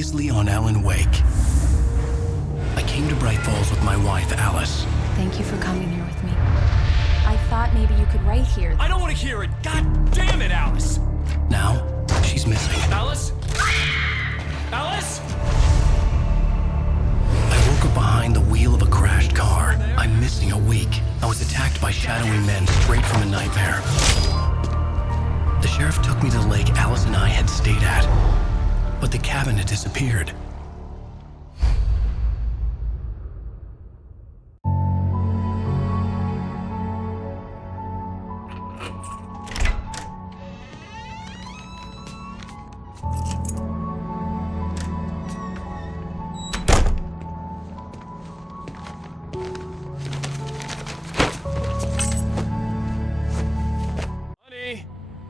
previously on Alan Wake. I came to Bright Falls with my wife, Alice. Thank you for coming here with me. I thought maybe you could write here. I don't want to hear it! God damn it, Alice! Now, she's missing. Alice? Alice? I woke up behind the wheel of a crashed car. I'm missing a week. I was attacked by shadowy men straight from a nightmare. The sheriff took me to the lake Alice and I had stayed at, but the cabin had disappeared.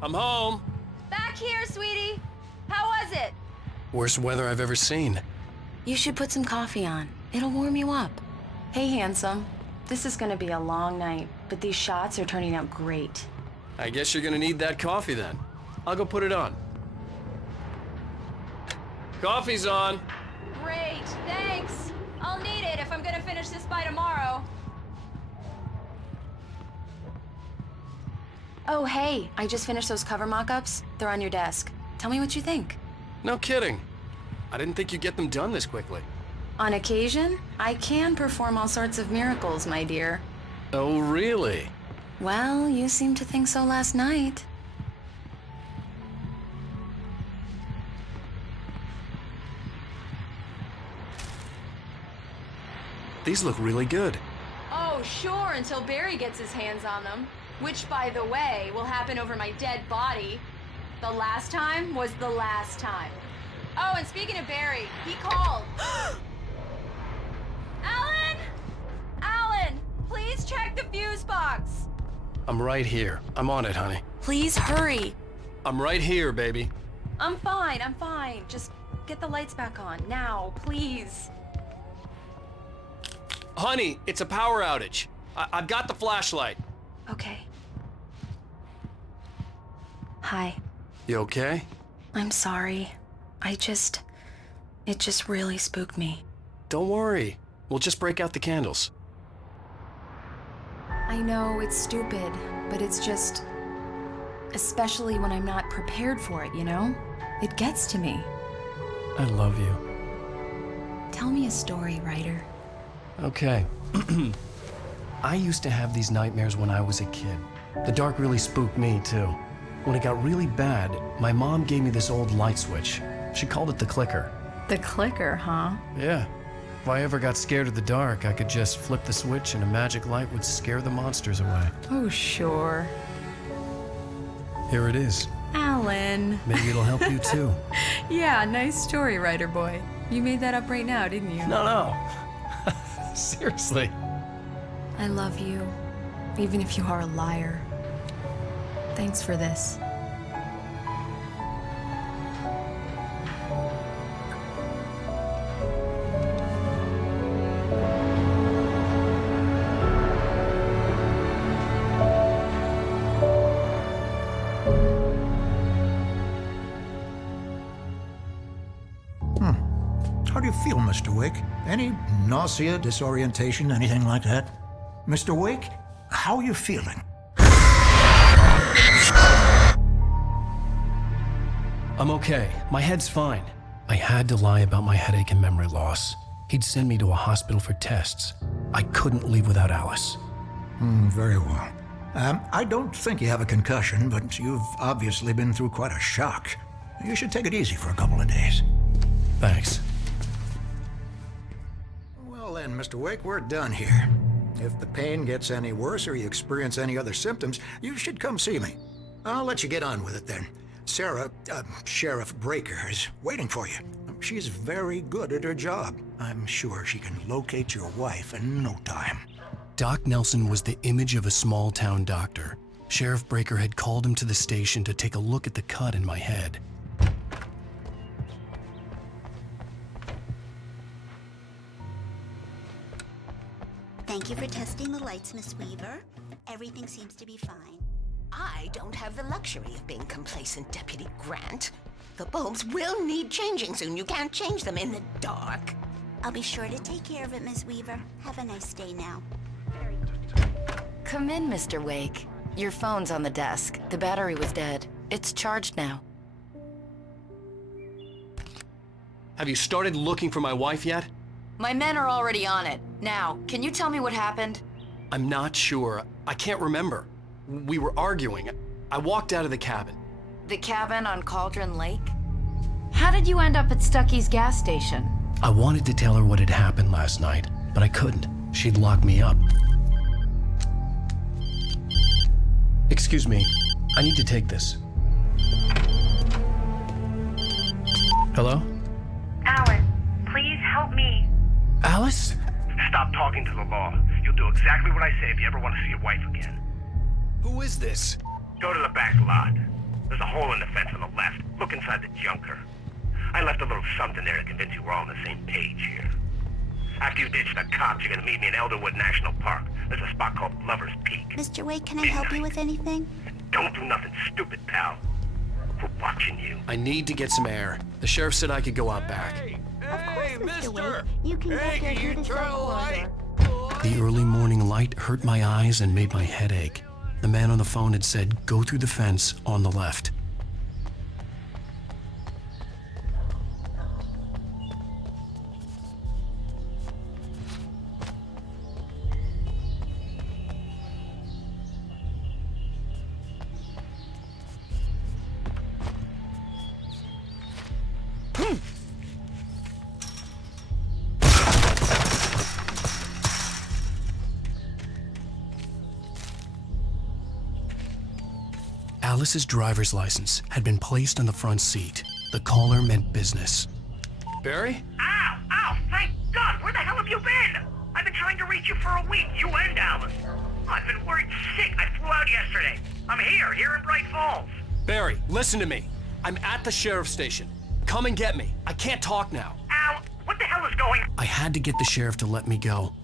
I'm home. Back here, sweetie. How was it? Worst weather I've ever seen. You should put some coffee on. It'll warm you up. Hey, handsome. This is gonna be a long night, but these shots are turning out great. I guess you're gonna need that coffee then. I'll go put it on. Coffee's on. Great, thanks. I'll need it if I'm gonna finish this by tomorrow. Oh, hey, I just finished those cover mock-ups. They're on your desk. Tell me what you think. No kidding. I didn't think you'd get them done this quickly. On occasion, I can perform all sorts of miracles, my dear. Oh, really? Well, you seemed to think so last night. These look really good. Oh, sure, until Barry gets his hands on them. Which, by the way, will happen over my dead body. The last time was the last time. Oh, and speaking of Barry, he called. Alan! Alan, please check the fuse box. I'm right here. I'm on it, honey. Please hurry. I'm right here, baby. I'm fine, I'm fine. Just get the lights back on, now, please. Honey, it's a power outage. I've got the flashlight. Okay. Hi. You okay? I'm sorry. It just really spooked me. Don't worry. We'll just break out the candles. I know it's stupid, but it's just... especially when I'm not prepared for it, you know? It gets to me. I love you. Tell me a story, writer. Okay. I used to have these nightmares when I was a kid. The dark really spooked me, too. When it got really bad, my mom gave me this old light switch. She called it the clicker. The clicker, huh? Yeah. If I ever got scared of the dark, I could just flip the switch and a magic light would scare the monsters away. Oh, sure. Here it is. Alan. Maybe it'll help you, too. Yeah, nice story, writer boy. You made that up right now, didn't you? No. Seriously. I love you, even if you are a liar. Thanks for this. How do you feel, Mr. Wake? Any nausea, disorientation, anything like that? Mr. Wake, how are you feeling? I'm okay. My head's fine. I had to lie about my headache and memory loss. He'd send me to a hospital for tests. I couldn't leave without Alice. Very well. I don't think you have a concussion, but you've obviously been through quite a shock. You should take it easy for a couple of days. Thanks. Well then, Mr. Wake, we're done here. If the pain gets any worse or you experience any other symptoms, you should come see me. I'll let you get on with it then. Sarah, Sheriff Breaker, is waiting for you. She's very good at her job. I'm sure she can locate your wife in no time. Doc Nelson was the image of a small-town doctor. Sheriff Breaker had called him to the station to take a look at the cut in my head. Thank you for testing the lights, Miss Weaver. Everything seems to be fine. I don't have the luxury of being complacent, Deputy Grant. The bulbs will need changing soon. You can't change them in the dark. I'll be sure to take care of it, Miss Weaver. Have a nice day now. Come in, Mr. Wake. Your phone's on the desk. The battery was dead. It's charged now. Have you started looking for my wife yet? My men are already on it. Now, can you tell me what happened? I'm not sure. I can't remember. We were arguing. I walked out of the cabin. The cabin on Cauldron Lake? How did you end up at Stucky's gas station? I wanted to tell her what had happened last night, but I couldn't. She'd lock me up. Excuse me. I need to take this. Hello? Alice, please help me. Alice? Stop talking to the law. You'll do exactly what I say if you ever want to see your wife again. Who is this? Go to the back lot. There's a hole in the fence on the left. Look inside the junker. I left a little something there to convince you we're all on the same page here. After you ditch the cops, you're gonna meet me in Elderwood National Park. There's a spot called Lover's Peak. Mr. Wake, can I help you with anything? Don't do nothing stupid, pal. We're watching you. I need to get some air. The sheriff said I could go out back. Of course, Mr. Wake. You can get there through the side corridor. The early morning light hurt my eyes and made my head ache. The man on the phone had said, go through the fence on the left. Alice's driver's license had been placed on the front seat. The caller meant business. Barry? Ow! Ow! Thank God! Where the hell have you been? I've been trying to reach you for a week, you and Alice. I've been worried sick. I flew out yesterday. I'm here in Bright Falls. Barry, listen to me. I'm at the sheriff's station. Come and get me. I can't talk now. Al, what the hell is going on? I had to get the sheriff to let me go.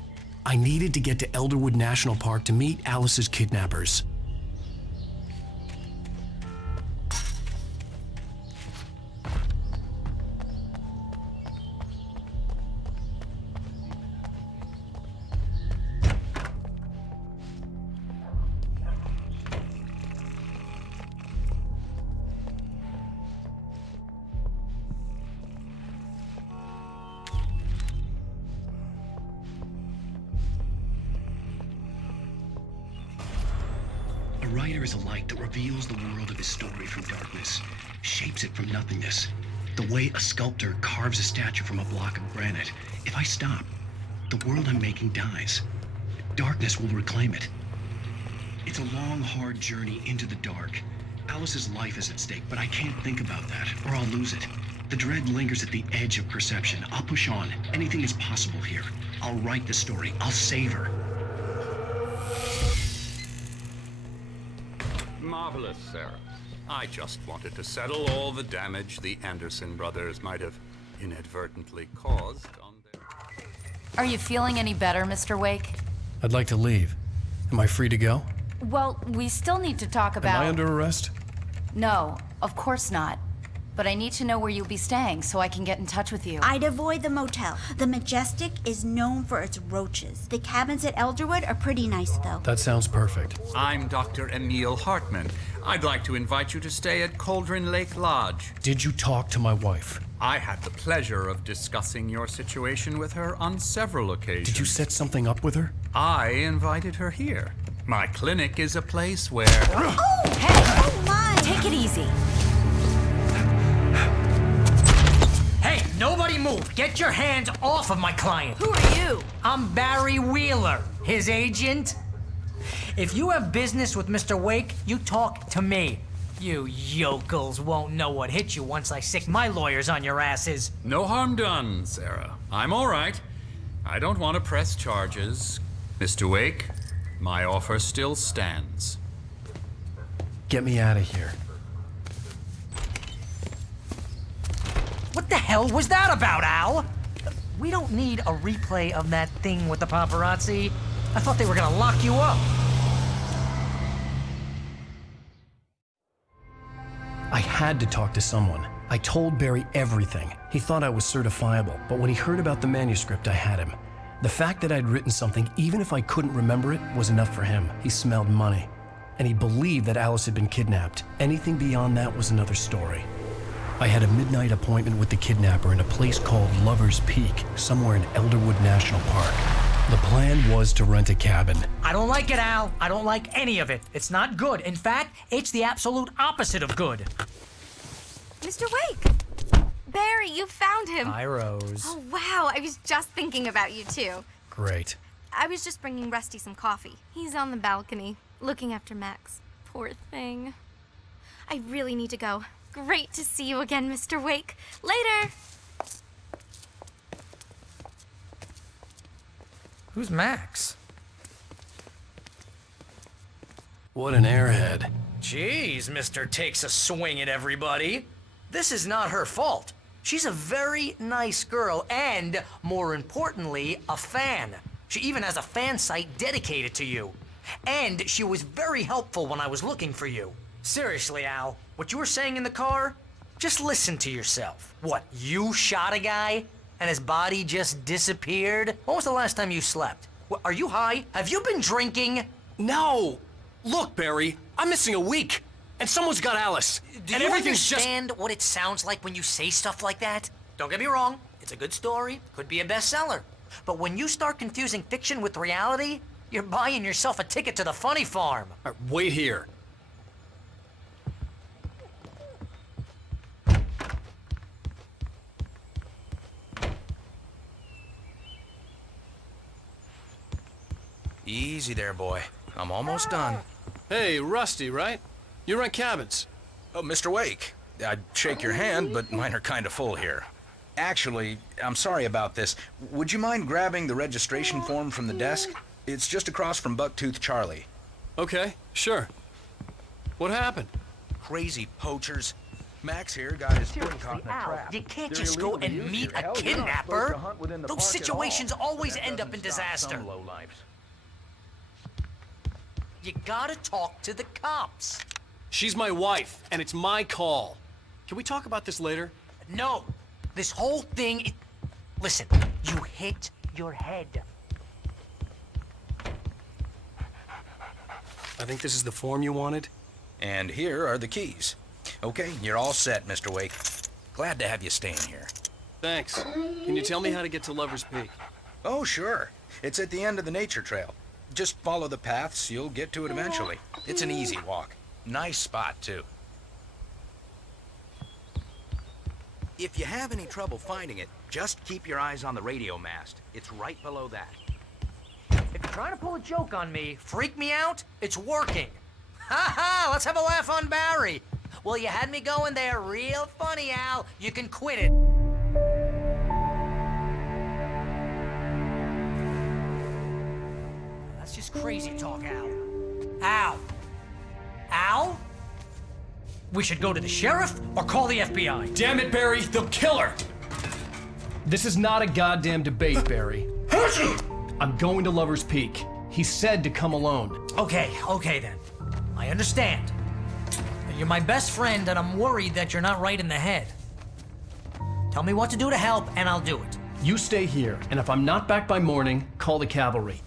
I needed to get to Elderwood National Park to meet Alice's kidnappers. A writer is a light that reveals the world of his story from darkness, shapes it from nothingness. The way a sculptor carves a statue from a block of granite. If I stop, the world I'm making dies. Darkness will reclaim it. It's a long, hard journey into the dark. Alice's life is at stake, but I can't think about that, or I'll lose it. The dread lingers at the edge of perception. I'll push on. Anything is possible here. I'll write the story. I'll save her. Marvelous, Sarah. I just wanted to settle all the damage the Anderson brothers might have inadvertently caused on their... Are you feeling any better, Mr. Wake? I'd like to leave. Am I free to go? Well, we still need to talk about... Am I under arrest? No, of course not. But I need to know where you'll be staying so I can get in touch with you. I'd avoid the motel. The Majestic is known for its roaches. The cabins at Elderwood are pretty nice, though. That sounds perfect. I'm Dr. Emil Hartman. I'd like to invite you to stay at Cauldron Lake Lodge. Did you talk to my wife? I had the pleasure of discussing your situation with her on several occasions. Did you set something up with her? I invited her here. My clinic is a place where... Oh! Hey! Oh, my! Take it easy. Hey, nobody move! Get your hands off of my client! Who are you? I'm Barry Wheeler, his agent. If you have business with Mr. Wake, you talk to me. You yokels won't know what hit you once I sick my lawyers on your asses. No harm done, Sarah. I'm all right. I don't want to press charges. Mr. Wake, my offer still stands. Get me out of here. What the hell was that about, Al? We don't need a replay of that thing with the paparazzi. I thought they were gonna lock you up. I had to talk to someone. I told Barry everything. He thought I was certifiable, but when he heard about the manuscript, I had him. The fact that I'd written something, even if I couldn't remember it, was enough for him. He smelled money. And he believed that Alice had been kidnapped. Anything beyond that was another story. I had a midnight appointment with the kidnapper in a place called Lover's Peak, somewhere in Elderwood National Park. The plan was to rent a cabin. I don't like it, Al. I don't like any of it. It's not good. In fact, it's the absolute opposite of good. Mr. Wake! Barry, you found him! Hi, Rose. Oh, wow. I was just thinking about you, too. Great. I was just bringing Rusty some coffee. He's on the balcony, looking after Max. Poor thing. I really need to go. Great to see you again, Mr. Wake. Later! Who's Max? What an airhead. Jeez, Mr. Takes a swing at everybody. This is not her fault. She's a very nice girl and, more importantly, a fan. She even has a fan site dedicated to you. And she was very helpful when I was looking for you. Seriously, Al, what you were saying in the car? Just listen to yourself. What, you shot a guy and his body just disappeared? When was the last time you slept? What, are you high? Have you been drinking? No! Look, Barry, I'm missing a week. And someone's got Alice. Do and you everything's understand what it sounds like when you say stuff like that? Don't get me wrong, it's a good story, could be a bestseller. But when you start confusing fiction with reality, you're buying yourself a ticket to the funny farm. Wait here. Easy there, boy. I'm almost done. Hey, Rusty, right? You rent cabins. Oh, Mr. Wake. I'd shake your hand, but mine are kind of full here. Actually, I'm sorry about this. Would you mind grabbing the registration form from the desk? It's just across from Bucktooth Charlie. Okay, sure. What happened? Crazy poachers. Max here got his foot caught in a trap. You can't just go and meet a kidnapper. Those situations always end up in disaster. You gotta talk to the cops. She's my wife, and it's my call. Can we talk about this later? No. This whole thing... Listen, you hit your head. I think this is the form you wanted. And here are the keys. Okay, you're all set, Mr. Wake. Glad to have you staying here. Thanks. Can you tell me how to get to Lover's Peak? Oh, sure. It's at the end of the nature trail. Just follow the paths, you'll get to it eventually. It's an easy walk. Nice spot, too. If you have any trouble finding it, just keep your eyes on the radio mast. It's right below that. If you're trying to pull a joke on me, freak me out, it's working. Ha ha! Let's have a laugh on Barry. Well, you had me going there real funny, Al. You can quit it. That's just crazy talk, Al. Al? Al? We should go to the sheriff or call the FBI. Damn it, Barry, they'll kill her! This is not a goddamn debate, Barry. I'm going to Lover's Peak. He said to come alone. Okay then. I understand. You're my best friend, and I'm worried that you're not right in the head. Tell me what to do to help, and I'll do it. You stay here, and if I'm not back by morning, call the cavalry.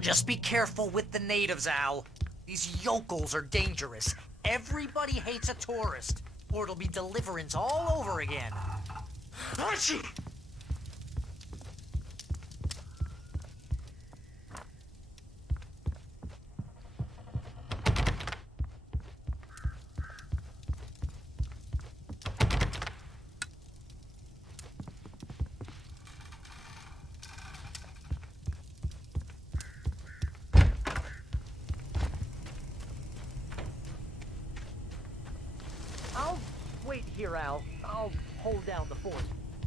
Just be careful with the natives, Al. These yokels are dangerous. Everybody hates a tourist, or it'll be Deliverance all over again. I'll wait here, Al. I'll hold down the fort.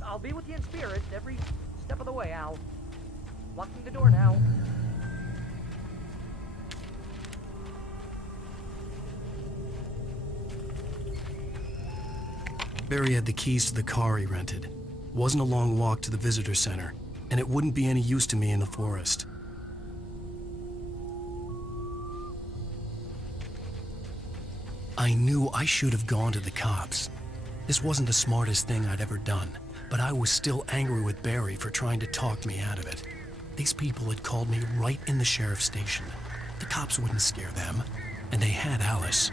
I'll be with you in spirit every step of the way, Al. Locking the door now. Barry had the keys to the car he rented. Wasn't a long walk to the visitor center, and it wouldn't be any use to me in the forest. I knew I should have gone to the cops. This wasn't the smartest thing I'd ever done, but I was still angry with Barry for trying to talk me out of it. These people had called me right in the sheriff's station. The cops wouldn't scare them, and they had Alice.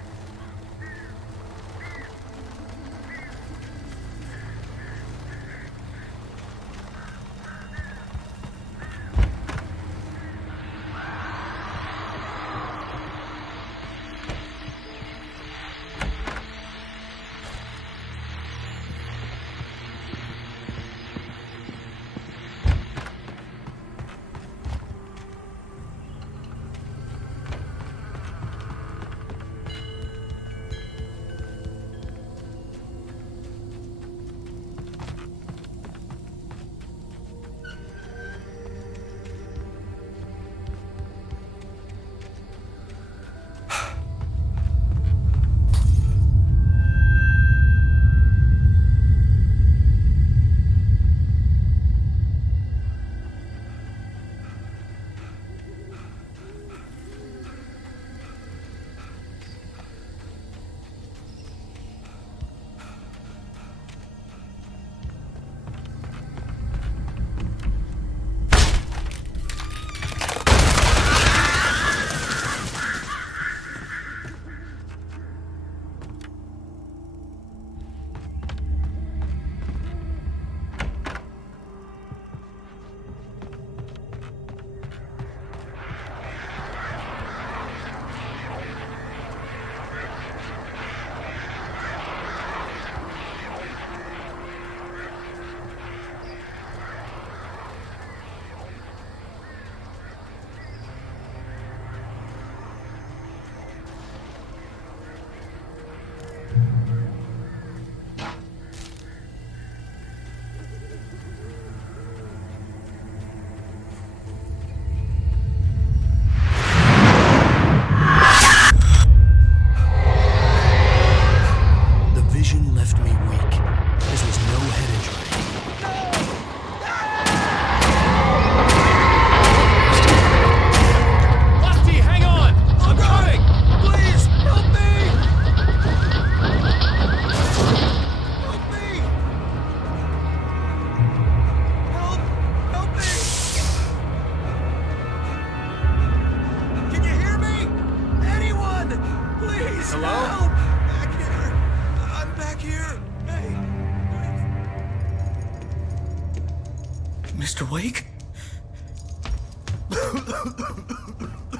Mr. Wake?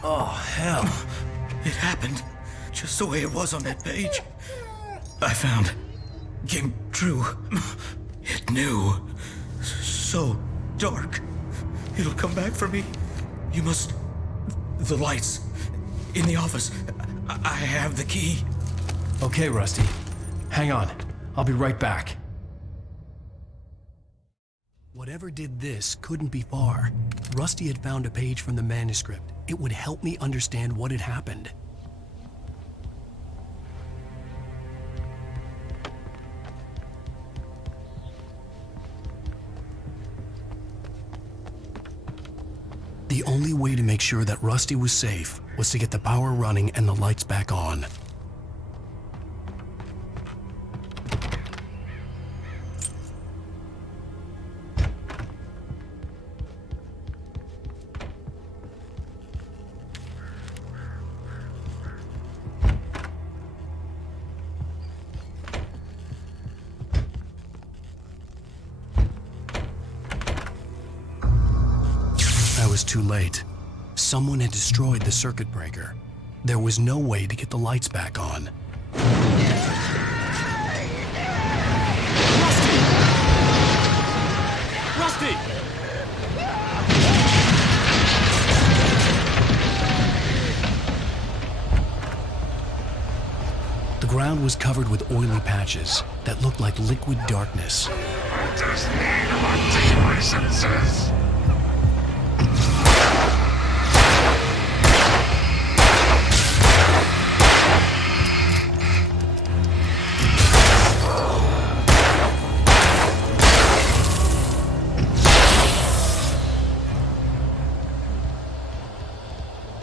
Oh, hell. It happened just the way it was on that page. I found. Came true. It knew. So dark. It'll come back for me. You must. The lights. In the office. I have the key. Okay, Rusty. Hang on. I'll be right back. Whatever did this couldn't be far. Rusty had found a page from the manuscript. It would help me understand what had happened. The only way to make sure that Rusty was safe was to get the power running and the lights back on. Too late. Someone had destroyed the circuit breaker. There was no way to get the lights back on. Rusty! The ground was covered with oily patches that looked like liquid darkness. Just need multi-licenses.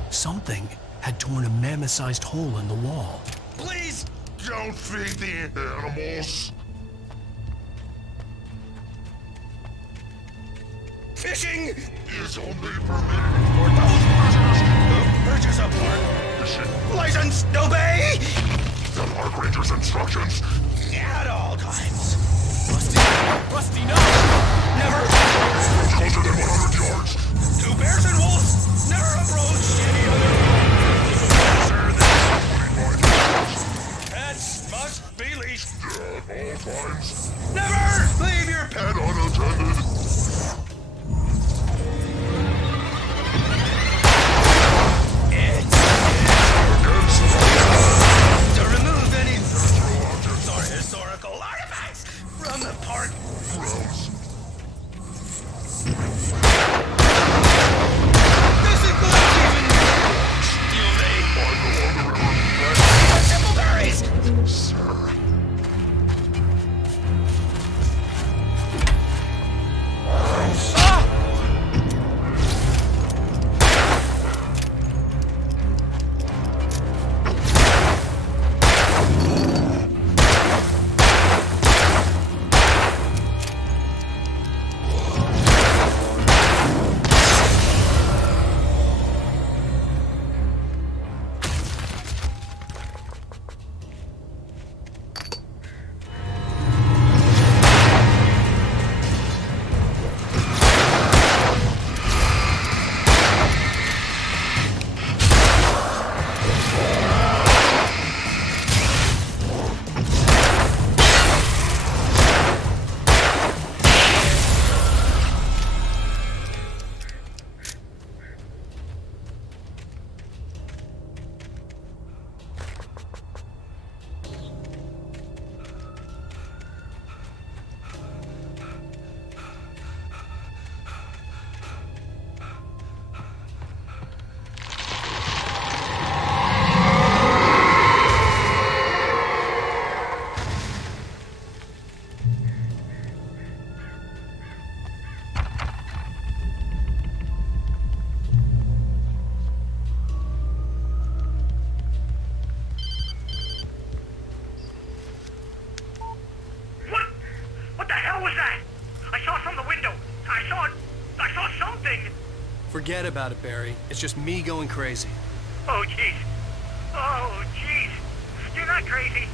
Something had torn a mammoth-sized hole in the wall. please! Don't feed the animals. Fishing is only permitted for those prisoners who purchase a park fishing license. Obey the park ranger's instructions at all times. Rusty, no! Never closer than 100 yards. to bears and wolves. Never approach any other closer than 25 yards. Pets must be leashed At all times. Never leave your pet And unattended. To remove any natural objects or historical artifacts from the park grounds. This includes even you may simple berries. Sir. What the hell was that? I saw from the window. I saw something. Forget about it, Barry. It's just me going crazy. Oh, jeez. Oh, jeez. You're not crazy.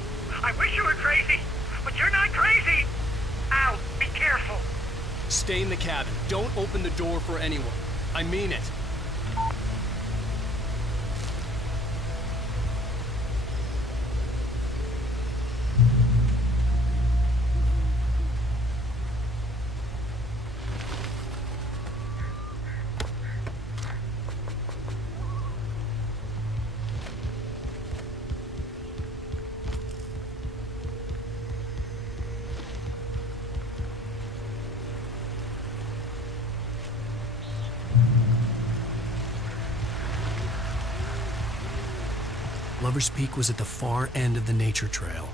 I wish you were crazy, but you're not crazy. Ow, be careful. Stay in the cabin. Don't open the door for anyone. I mean it. Lover's Peak was at the far end of the nature trail.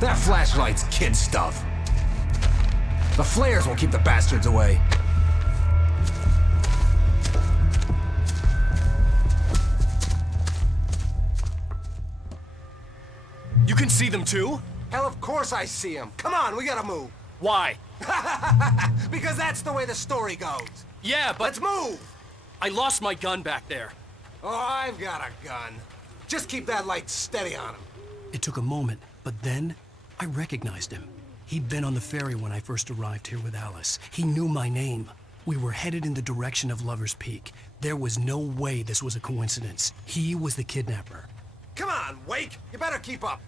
That flashlight's kid stuff. The flares will keep the bastards away. You can see them too? Hell, of course I see them. Come on, we gotta move. Why? Because that's the way the story goes. Yeah, but... Let's move! I lost my gun back there. Oh, I've got a gun. Just keep that light steady on him. It took a moment, but then I recognized him. He'd been on the ferry when I first arrived here with Alice. He knew my name. We were headed in the direction of Lover's Peak. There was no way this was a coincidence. He was the kidnapper. Come on, Wake! You better keep up.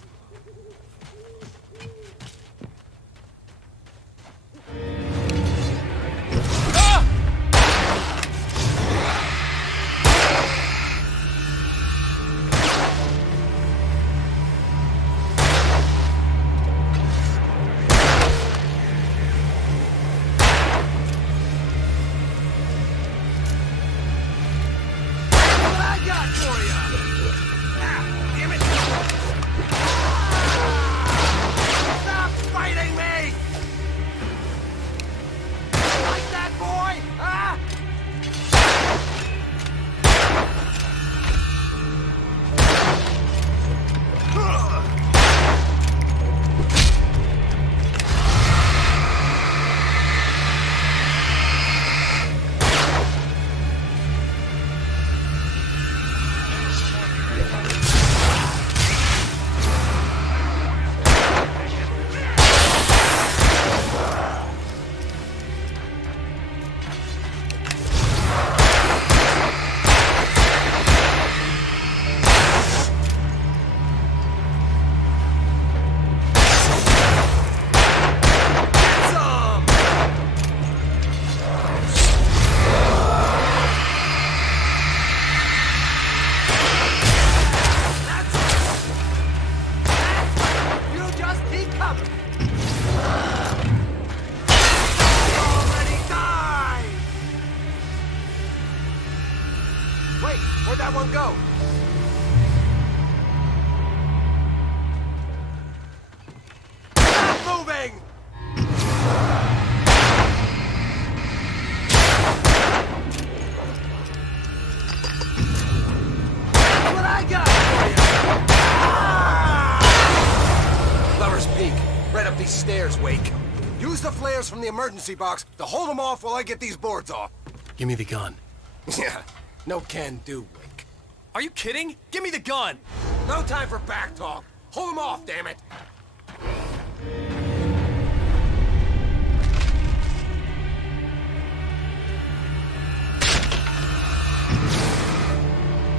Wait, where'd that one go? Stop moving! That's what I got for you! Ah! Lover's Peak. Right up these stairs, Wake. Use the flares from the emergency box to hold them off while I get these boards off. Give me the gun. Yeah, no can do, Wake. Are you kidding? Give me the gun! No time for back talk. Hold them off, damn it!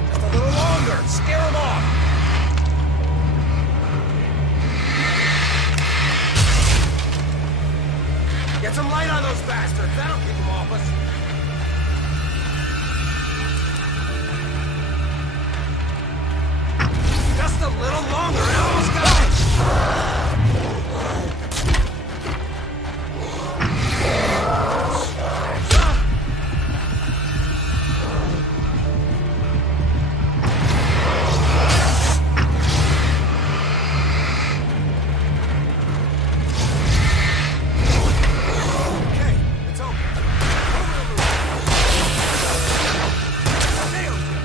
Just a little longer. Scare them off. Get some light on those bastards. That'll keep them off us. Just a little longer. I almost got it. Okay, it's over. Nailed you.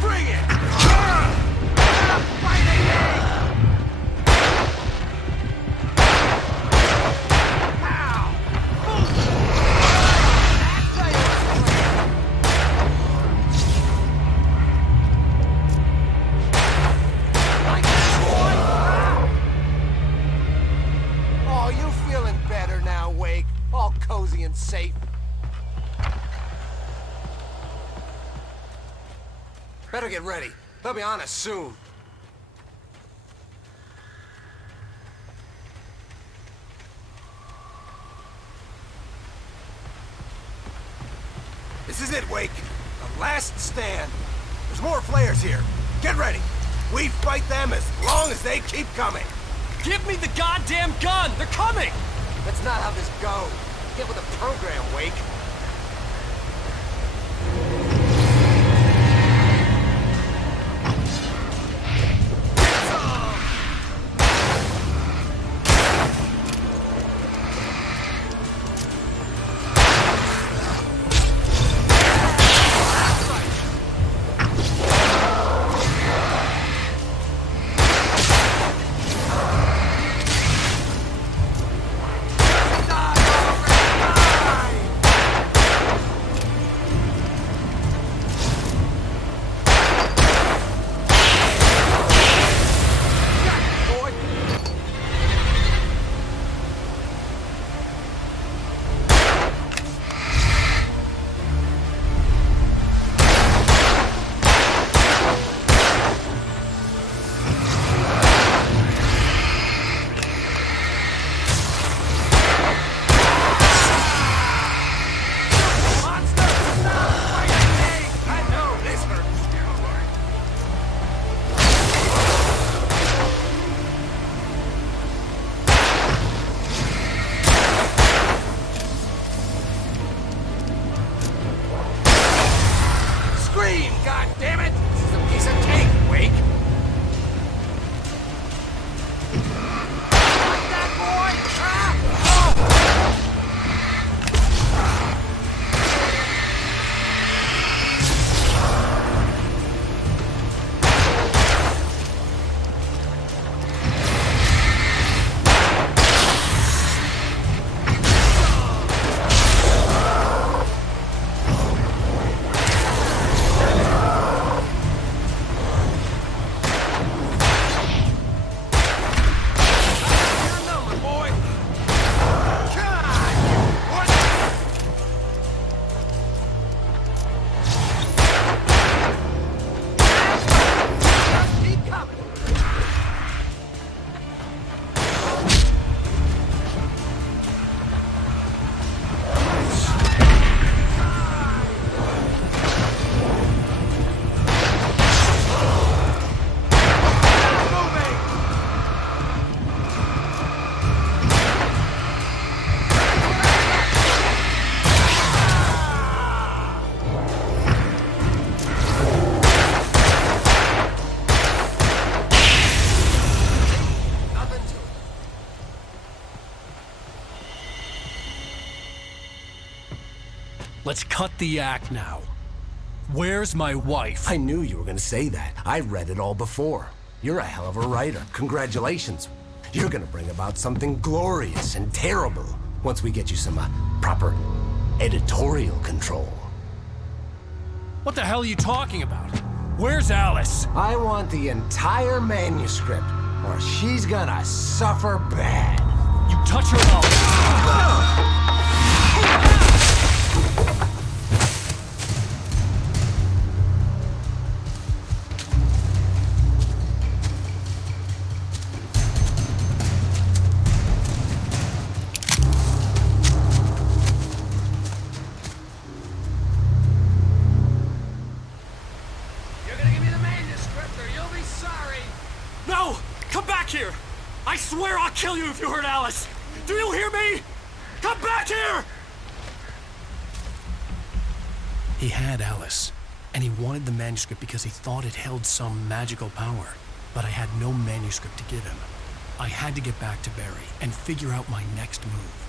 Bring it! Fighting me! Ow! That's how you like this one? Oh, you feeling better now, Wake? All cozy and safe. Better get ready. They'll be on us soon. This is it, Wake. The last stand. There's more flares here. Get ready. We fight them as long as they keep coming. Give me the goddamn gun! They're coming! That's not how this goes. Get with the program, Wake. Let's cut the act now. Where's my wife? I knew you were gonna say that. I read it all before. You're a hell of a writer. Congratulations. You're gonna bring about something glorious and terrible once we get you some proper editorial control. What the hell are you talking about? Where's Alice? I want the entire manuscript, or she's gonna suffer bad. You touch her up. No! Come back here! I swear I'll kill you if you hurt Alice! Do you hear me? Come back here! He had Alice, and he wanted the manuscript because he thought it held some magical power. But I had no manuscript to give him. I had to get back to Barry and figure out my next move.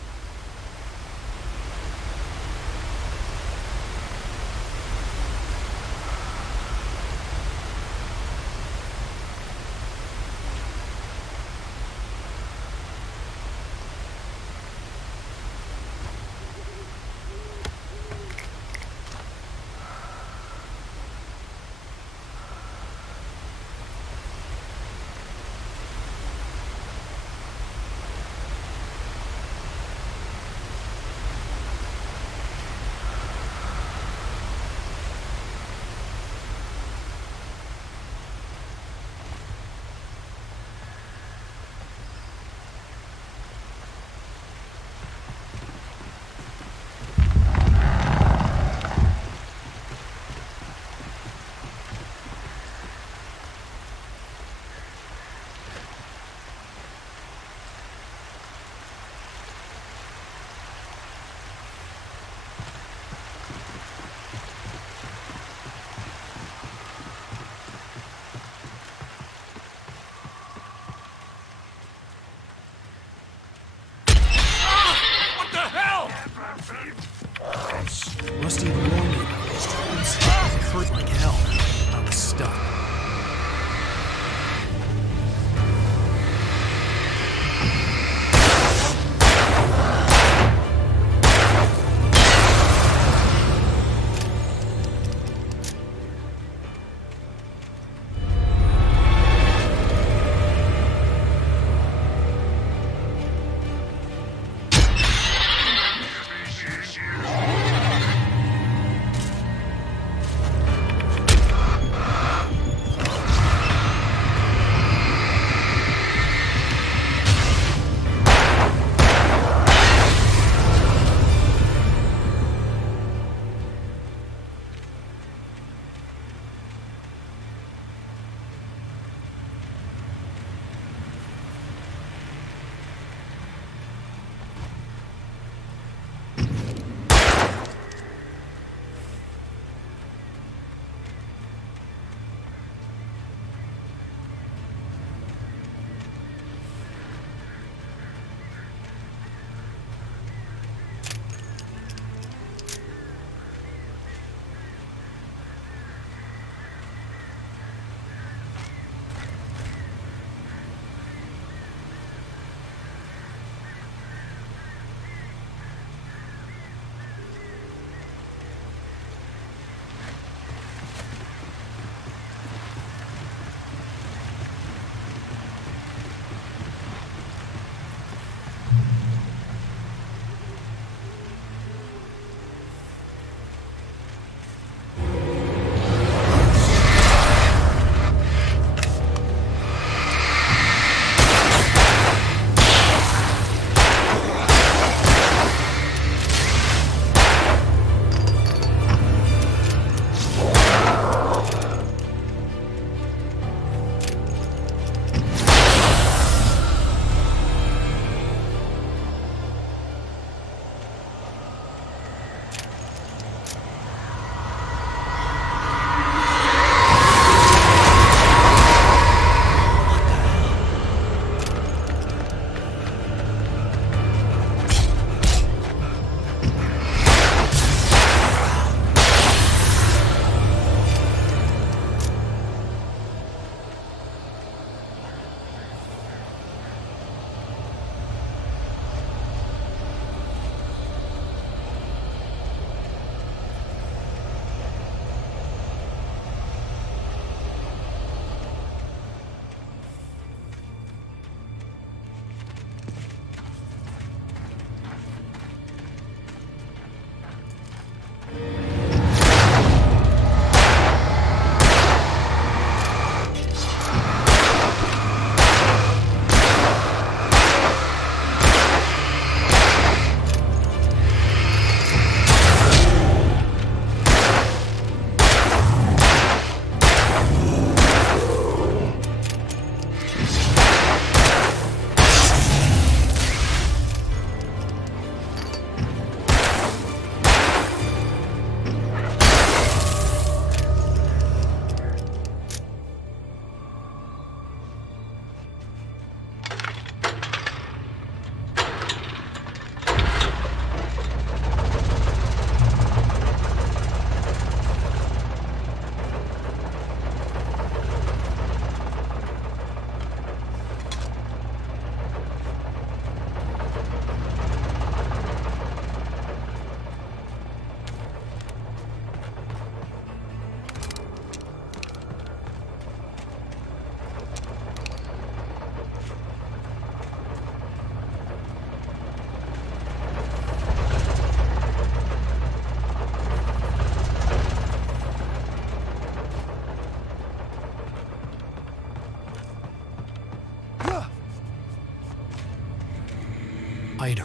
Rusty had warned me about these troubles. It hurt like hell. I was stuck.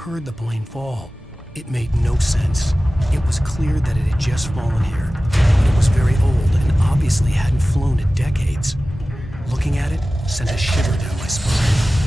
heard the plane fall. It made no sense. It was clear that it had just fallen here, but it was very old and obviously hadn't flown in decades. Looking at it sent a shiver down my spine.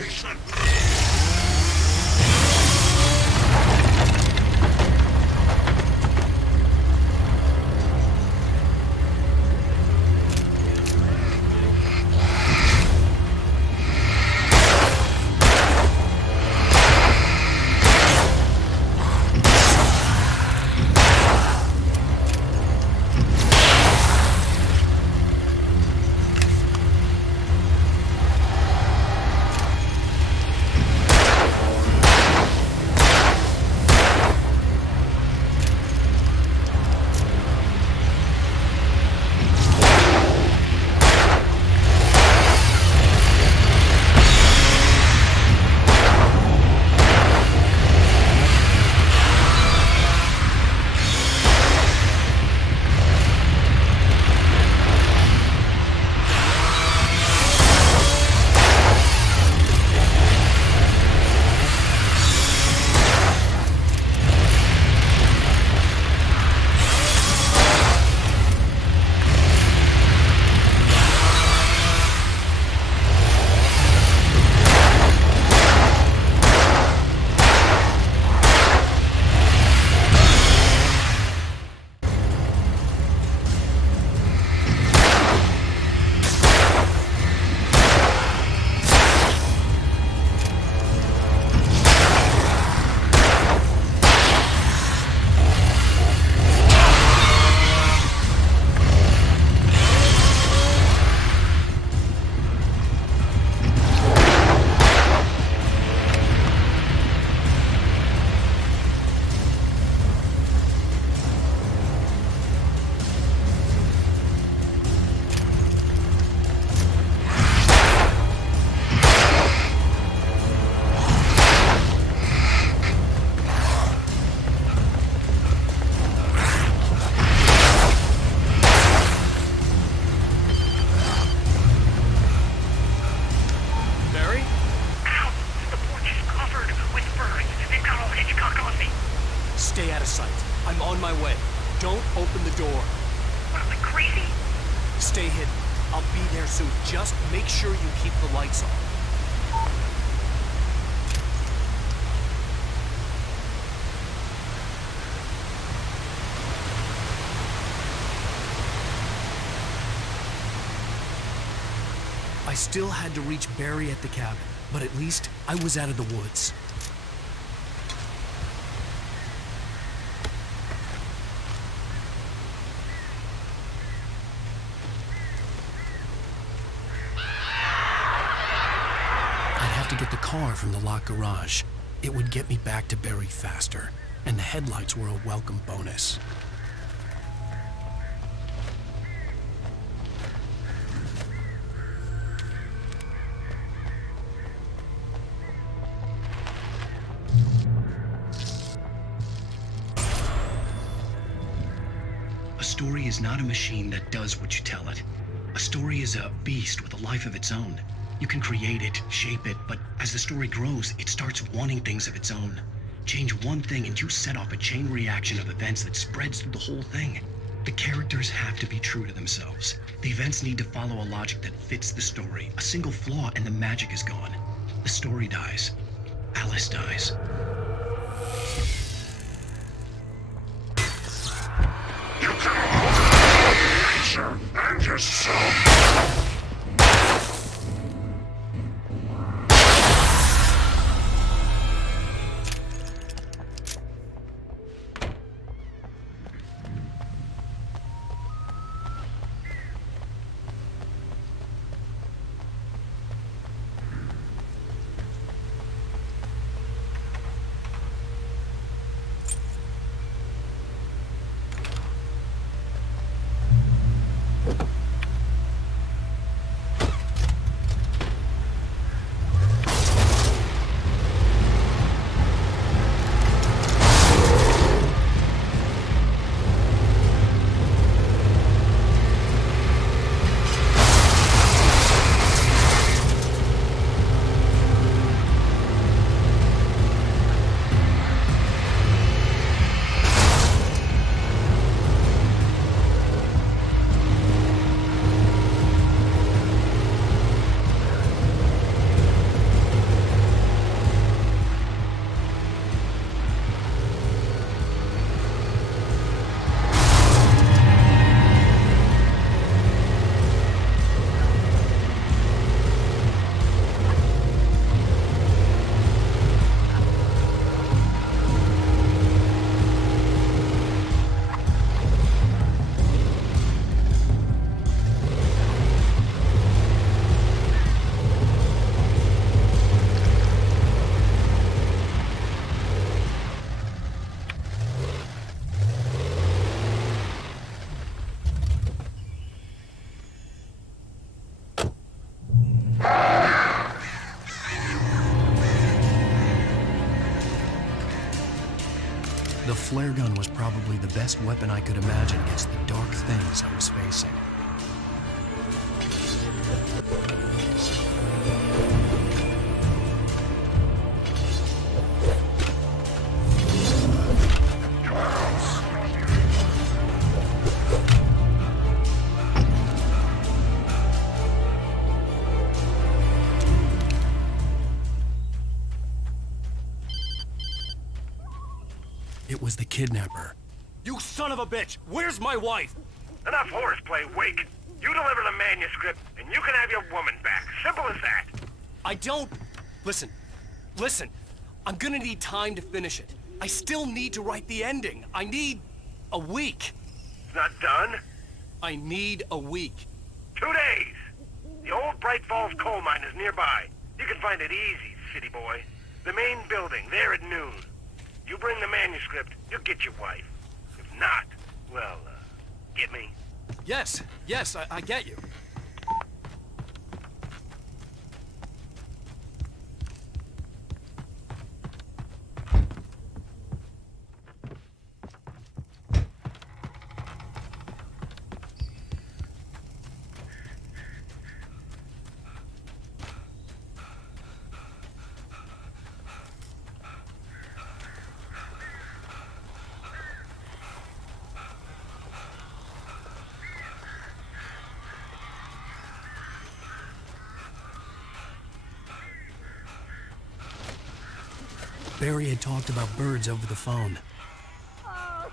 patient. Stay out of sight. I'm on my way. Don't open the door. What, am I crazy? Stay hidden. I'll be there soon. Just make sure you keep the lights on. I still had to reach Barry at the cabin, but at least I was out of the woods. I'd have to get the car from the locked garage. It would get me back to Barry faster, and the headlights were a welcome bonus. A story is not a machine that does what you tell it. A story is a beast with a life of its own. You can create it, shape it, but as the story grows, it starts wanting things of its own. Change one thing and you set off a chain reaction of events that spreads through the whole thing. The characters have to be true to themselves. The events need to follow a logic that fits the story. A single flaw and the magic is gone. The story dies. Alice dies. You can nature and yourself. flare gun was probably the best weapon I could imagine against the dark things I was facing. It was the kidnapper. You son of a bitch! Where's my wife? Enough horseplay, Wake. You deliver the manuscript, and you can have your woman back. Simple as that. I don't... Listen. I'm gonna need time to finish it. I still need to write the ending. I need a week. It's not done? I need a week. 2 days. The old Bright Falls coal mine is nearby. You can find it easy, city boy. The main building, there at noon. You bring the manuscript, you'll get your wife. If not, well, get me? Yes, I get you. Barry had talked about birds over the phone. Al,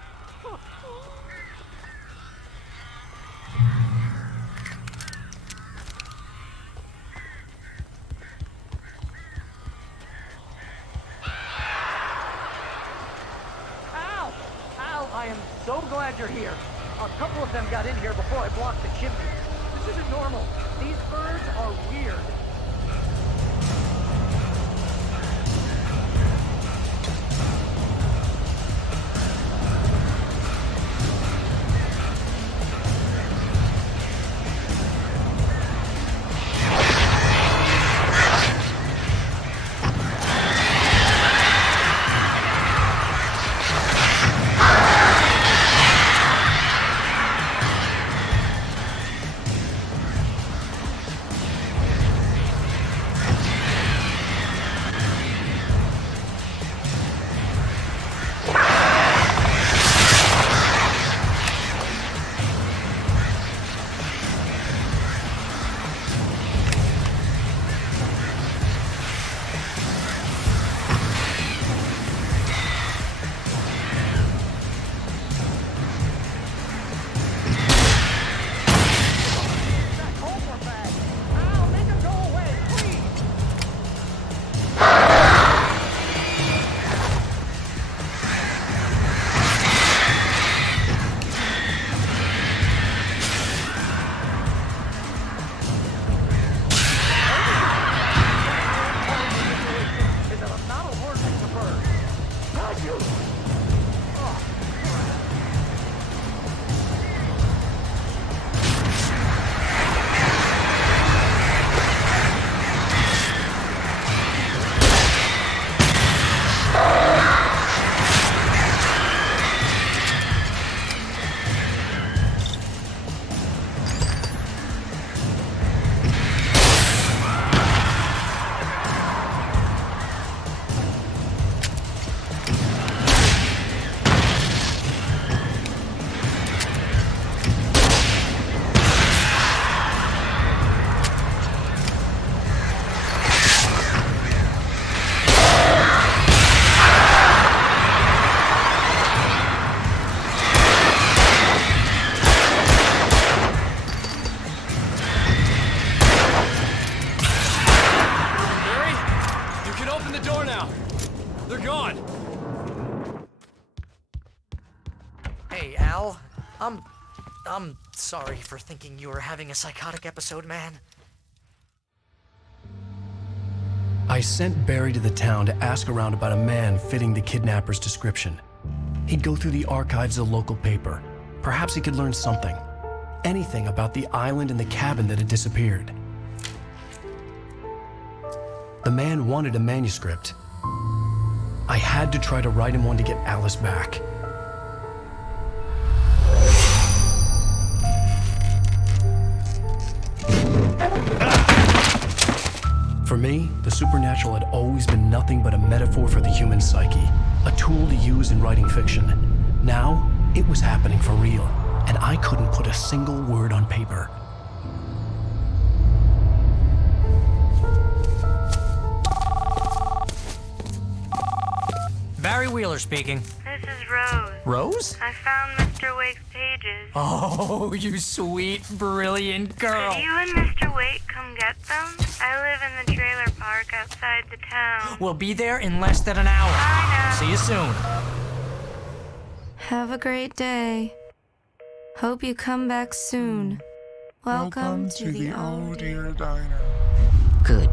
I am so glad you're here. A couple of them got in here before I blocked the chimney. This isn't normal. These birds are weird. I'm sorry for thinking you were having a psychotic episode, man. I sent Barry to the town to ask around about a man fitting the kidnapper's description. He'd go through the archives of the local paper. Perhaps he could learn something. Anything about the island and the cabin that had disappeared. The man wanted a manuscript. I had to try to write him one to get Alice back. me, the supernatural had always been nothing but a metaphor for the human psyche, a tool to use in writing fiction. Now, it was happening for real, and I couldn't put a single word on paper. Barry Wheeler speaking. This is Rose. Rose? I found Mr. Wake's pages. Oh, you sweet, brilliant girl. Could you and Mr. Wake come get them? I live in the trailer park outside the town. We'll be there in less than an hour. Bye now. See you soon. Have a great day. Hope you come back soon. Welcome to the Oh Dear Diner. Good